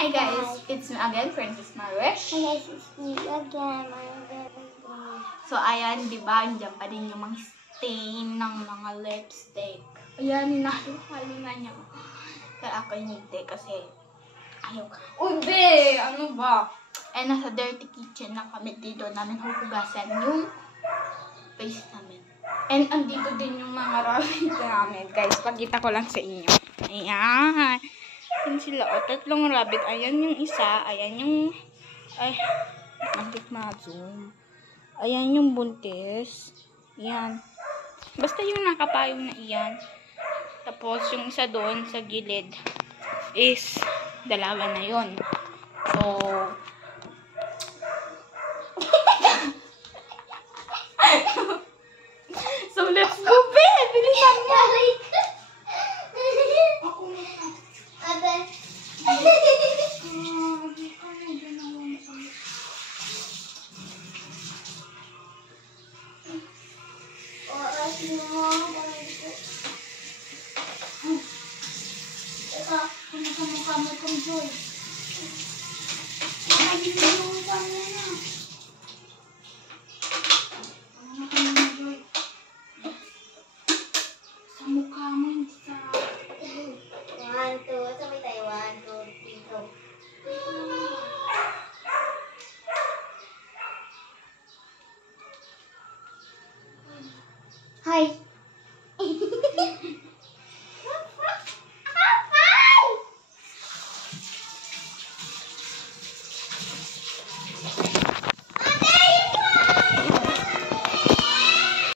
Hi guys, it's me again, Princess Marish. Hi guys, it's me again. So ayan, di ba, andyan pa din yung mga stain ng mga lipstick. Ayan, hinahalo na niya. Kaya ako hindi kasi ayaw. Uy, be! Ano ba? Eh, nasa dirty kitchen na kami dito namin huhugasan yung face namin. And andito din yung mga rabbit namin. Guys, pagkita ko lang sa inyo. Ayan. Yan sila. O, tatlong rabbit. Ayan yung isa. Ayan yung... Ay, bakit ma-zoom? Ayan yung buntis. Ayan. Basta yung nakapayong na iyan. Tapos, yung isa doon sa gilid is dalawa na yon. So, so let's go, babe! Bilisan mo! Kamukha mo kong Joy. Lagi mo yung kanya na. Kamukha mo Joy. Sa mukha mo, hindi sa